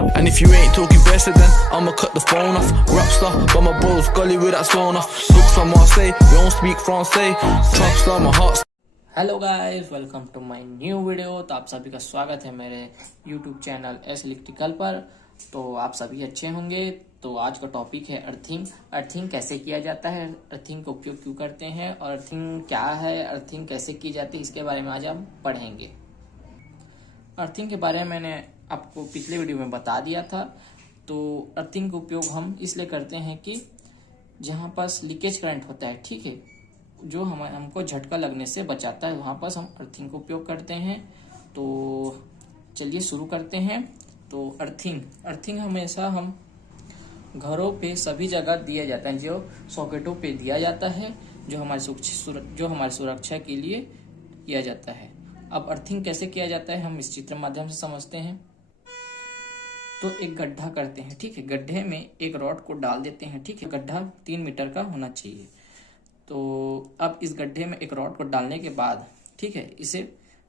And if you ain't talking better, then I'ma cut the phone off. Rapstar, got my bros gully with that stone off. Looks from Marseille, we don't speak Francais. Top star, my heart's. Hello guys, welcome to my new video. तो आप सभी का स्वागत है मेरे YouTube channel S electrical पर। तो आप सभी अच्छे होंगे। तो आज का टॉपिक है अर्थिंग। अर्थिंग कैसे किया जाता है, अर्थिंग का उपयोग क्यों करते हैं और अर्थिंग क्या है, अर्थिंग कैसे की जाती है, इसके बारे में आज हम पढ़ेंगे। अर्थिंग के बारे में मैंने आपको पिछले वीडियो में बता दिया था। तो अर्थिंग का उपयोग हम इसलिए करते हैं कि जहाँ पास लीकेज करंट होता है, ठीक है, जो हमको झटका लगने से बचाता है, वहाँ पर हम अर्थिंग का उपयोग करते हैं। तो चलिए शुरू करते हैं। तो अर्थिंग हमेशा हम घरों पे सभी जगह दिया जाता है, जो सॉकेटों पे दिया जाता है, जो हमारी सुरक्षा के लिए किया जाता है। अब अर्थिंग कैसे किया जाता है हम इस चित्र माध्यम से समझते हैं। तो एक गड्ढा करते हैं, ठीक है, गड्ढे में एक रॉड को डाल देते हैं, ठीक है, गड्ढा 3 मीटर का होना चाहिए। तो अब इस गड्ढे में एक रॉड को डालने के बाद, ठीक है, इसे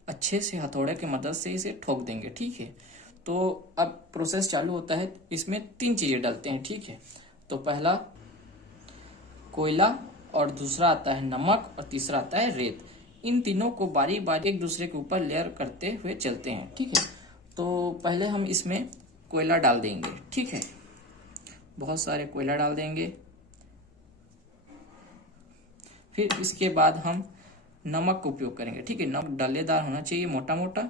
अच्छे से हथौड़े की मदद से इसे ठोक देंगे, ठीक है। तो अब प्रोसेस चालू होता है। इसमें 3 चीजें डालते हैं, ठीक है। तो पहला कोयला, और दूसरा आता है नमक, और तीसरा आता है रेत। इन तीनों को बारी बारी एक दूसरे के ऊपर लेयर करते हुए चलते हैं, ठीक है। तो पहले हम इसमें कोयला डाल देंगे, ठीक है, बहुत सारे कोयला डाल देंगे। फिर इसके बाद हम नमक का उपयोग करेंगे, ठीक है। नमक डलेदार होना चाहिए, मोटा मोटा।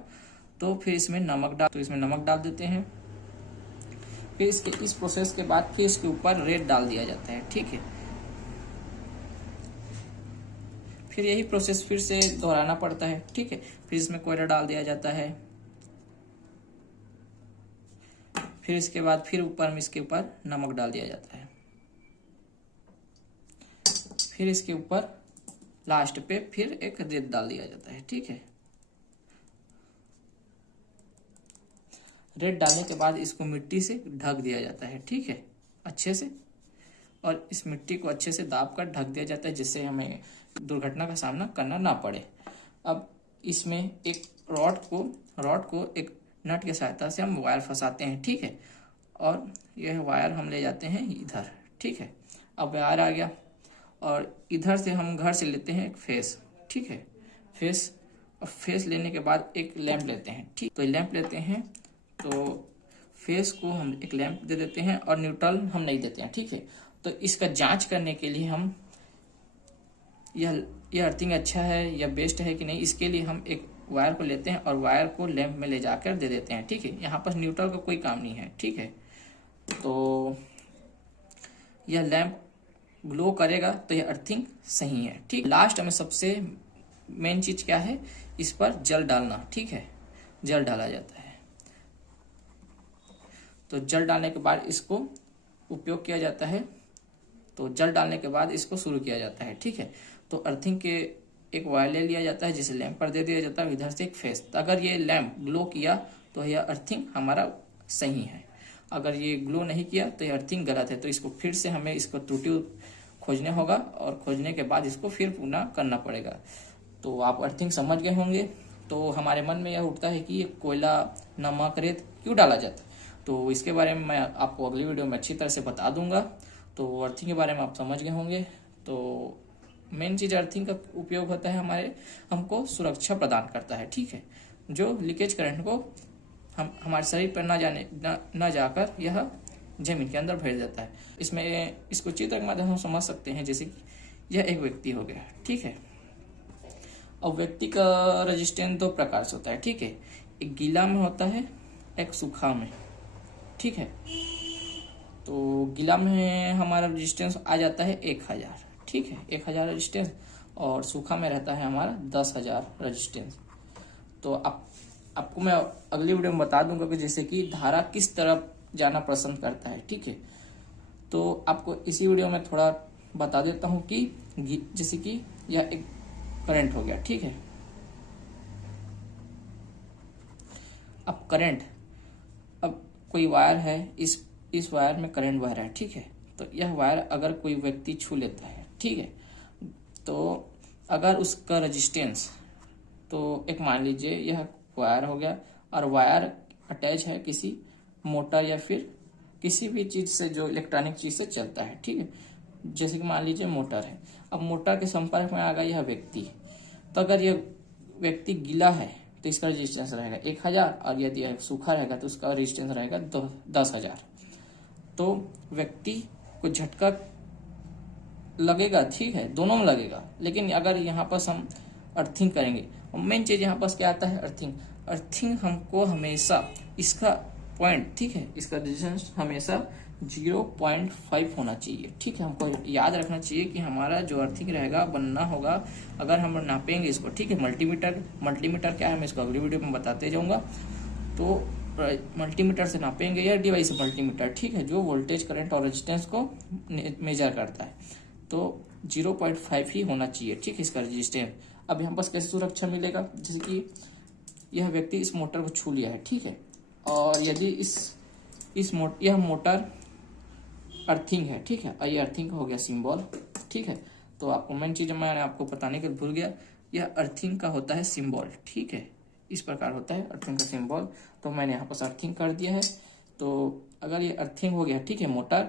तो फिर इसमें नमक डाल देते हैं। फिर इस प्रोसेस के बाद फिर इसके ऊपर रेत डाल दिया जाता है, ठीक है। फिर यही प्रोसेस फिर से दोहराना पड़ता है, ठीक है। फिर इसमें कोयला डाल दिया जाता है। फिर इसके बाद फिर इसके ऊपर नमक डाल दिया जाता है। फिर इसके ऊपर लास्ट पे फिर एक रेत डाल दिया जाता है, ठीक है। रेत डालने के बाद इसको मिट्टी से ढक दिया जाता है, ठीक है, अच्छे से। और इस मिट्टी को अच्छे से दाब कर ढक दिया जाता है, जिससे हमें दुर्घटना का सामना करना ना पड़े। अब इसमें एक रॉड को एक नट की सहायता से हम वायर फंसाते हैं, ठीक है। और यह वायर हम ले जाते हैं इधर, ठीक है। अब वायर आ गया, और इधर से हम घर से लेते हैं एक फेस, ठीक है, फेस लेने के बाद एक लैंप लेते हैं, ठीक। तो लैंप लेते हैं, तो फेस को हम एक लैंप दे देते हैं और न्यूट्रल हम नहीं देते हैं, ठीक है। तो इसका जांच करने के लिए हम यह अर्थिंग अच्छा है या बेस्ट है कि नहीं, इसके लिए हम एक वायर को लेते हैं और वायर को लैंप में ले जाकर दे देते हैं, ठीक है। यहाँ पर न्यूट्रल का कोई काम नहीं है, ठीक है। तो यह लैंप ग्लो करेगा तो यह अर्थिंग सही है, ठीक। लास्ट में सबसे मेन चीज क्या है, इस पर जल डालना, ठीक है, जल डाला जाता है। तो जल डालने के बाद इसको उपयोग किया जाता है। तो जल डालने के बाद इसको शुरू किया जाता है, ठीक है। तो अर्थिंग के एक वायर ले लिया जाता है, जिसे लैंप पर दे दिया जाता है, इधर से एक फेस। तो अगर ये लैंप ग्लो किया तो यह अर्थिंग हमारा सही है। अगर ये ग्लो नहीं किया तो यह अर्थिंग गलत है। तो इसको फिर से हमें इसको त्रुटि खोजने होगा, और खोजने के बाद इसको फिर पुनः करना पड़ेगा। तो आप अर्थिंग समझ गए होंगे। तो हमारे मन में यह उठता है कि ये कोयला, नमक, रेत क्यों डाला जाता है। तो इसके बारे में मैं आपको अगली वीडियो में अच्छी तरह से बता दूंगा। तो अर्थिंग के बारे में आप समझ गए होंगे। तो मेन चीज अर्थिंग का उपयोग होता है हमको सुरक्षा प्रदान करता है, ठीक है। जो लीकेज करंट को हमारे शरीर पर न जाकर यह जमीन के अंदर भेज देता है। इसको चित्र के माध्यम से हम समझ सकते हैं, जैसे कि यह एक व्यक्ति हो गया, ठीक है। अब व्यक्ति का रेजिस्टेंस 2 प्रकार से होता है, ठीक है। एक गीला में होता है, एक सूखा में, ठीक है। तो गीला में हमारा रेजिस्टेंस आ जाता है 1000, ठीक है, 1000 रेजिस्टेंस। और सूखा में रहता है हमारा 10,000 रेजिस्टेंस। तो आपको मैं अगली वीडियो में बता दूंगा कि जैसे कि धारा किस तरफ जाना पसंद करता है, ठीक है। तो आपको इसी वीडियो में थोड़ा बता देता हूं कि जैसे कि यह एक करंट हो गया, ठीक है। अब कोई वायर है, इस वायर में करंट बह रहा है, ठीक है। तो यह वायर अगर कोई व्यक्ति छू लेता है, ठीक है, तो अगर उसका रेजिस्टेंस, तो एक मान लीजिए यह वायर हो गया और वायर अटैच है किसी मोटर या फिर किसी भी चीज से, जो इलेक्ट्रॉनिक चीज से चलता है, ठीक है। जैसे कि मान लीजिए मोटर है, अब मोटर के संपर्क में आ गया यह व्यक्ति, तो अगर यह व्यक्ति गीला है तो इसका रेजिस्टेंस रहेगा 1000, और यदि यह सूखा रहेगा तो उसका रेजिस्टेंस रहेगा 10,000। तो व्यक्ति को झटका लगेगा, ठीक है, दोनों में लगेगा। लेकिन अगर यहाँ पर हम अर्थिंग करेंगे, और मेन चीज यहाँ पर क्या आता है, अर्थिंग। अर्थिंग हमको हमेशा इसका पॉइंट, ठीक है, इसका रेजिस्टेंस हमेशा 0.5 होना चाहिए, ठीक है। हमको याद रखना चाहिए कि हमारा जो अर्थिंग रहेगा बनना होगा, अगर हम नापेंगे इसको, ठीक है। मल्टीमीटर क्या है मैं इसको अगली वीडियो में बताते जाऊंगा। तो मल्टीमीटर से नापेंगे या डिवाइस मल्टीमीटर, ठीक है, जो वोल्टेज, करंट और रेजिस्टेंस को मेजर करता है। तो 0.5 ही होना चाहिए, ठीक है, इसका रेजिस्टेंस। अब यहाँ पास कैसे सुरक्षा मिलेगा, जैसे कि यह व्यक्ति इस मोटर को छू लिया है, ठीक है, और यदि यह मोटर अर्थिंग है, ठीक है, और ये अर्थिंग हो गया सिंबल, ठीक है। तो आपको मेन चीज मैंने आपको बताने के भूल गया, यह अर्थिंग का होता है सिंबल, ठीक है, इस प्रकार होता है अर्थिंग का सिंबल। तो मैंने यहाँ पर अर्थिंग कर दिया है। तो अगर ये अर्थिंग हो गया, ठीक है, मोटर,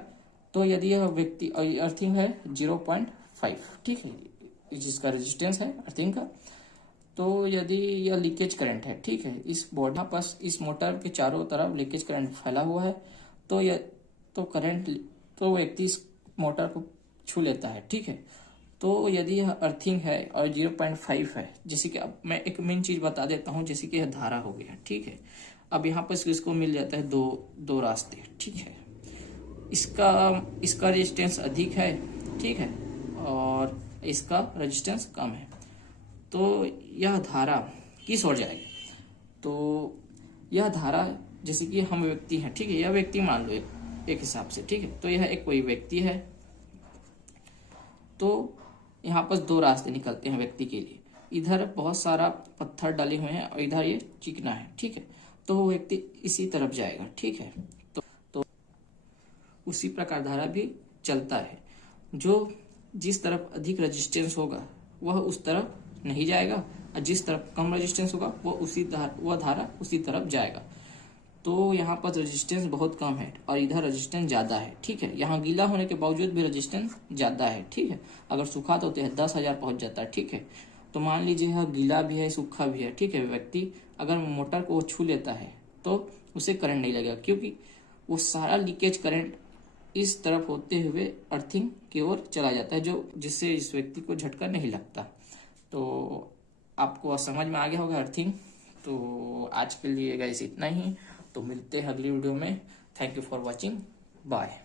तो यदि यह व्यक्ति, और ये अर्थिंग है 0.5, ठीक है, जिसका रेजिस्टेंस है अर्थिंग का। तो यदि यह लीकेज करंट है, ठीक है, इस बोर्ड पास इस मोटर के चारों तरफ लीकेज करंट फैला हुआ है, तो यह तो व्यक्ति इस मोटर को छू लेता है, ठीक है। तो यदि यह अर्थिंग है और 0.5 है, जैसे कि अब मैं एक मेन चीज बता देता हूं, जैसे कि यह धारा हो गया, ठीक है। अब यहाँ पर इसको मिल जाता है दो रास्ते, ठीक है। इसका रेजिस्टेंस अधिक है, ठीक है, और इसका रेजिस्टेंस कम है। तो यह धारा किस ओर जाएगी, तो यह धारा, जैसे कि हम व्यक्ति हैं, ठीक है, यह व्यक्ति मान लो एक हिसाब से, ठीक है, तो यह एक कोई व्यक्ति है। तो यहाँ पर 2 रास्ते निकलते हैं व्यक्ति के लिए, इधर बहुत सारा पत्थर डले हुए हैं और इधर ये चिकना है, ठीक है। तो वो व्यक्ति इसी तरफ जाएगा, ठीक है। तो उसी प्रकार धारा भी चलता है, जो जिस तरफ अधिक रेजिस्टेंस होगा वह उस तरफ नहीं जाएगा, और जिस तरफ कम रेजिस्टेंस होगा वह धारा उसी तरफ जाएगा। तो यहाँ पर रेजिस्टेंस बहुत कम है और इधर रेजिस्टेंस ज्यादा है, ठीक है। यहाँ गीला होने के बावजूद भी रेजिस्टेंस ज्यादा है, ठीक है। अगर सूखा तो 10,000 पहुंच जाता है, ठीक है। तो मान लीजिए यह गीला भी है, सूखा भी है, ठीक है। व्यक्ति अगर मोटर को छू लेता है तो उसे करंट नहीं लगेगा, क्योंकि वो सारा लीकेज करंट इस तरफ होते हुए अर्थिंग की ओर चला जाता है, जो जिससे इस व्यक्ति को झटका नहीं लगता। तो आपको समझ में आ गया होगा अर्थिंग। तो आज के लिए गाइस इतना ही, तो मिलते हैं अगली वीडियो में। Thank you for watching, bye.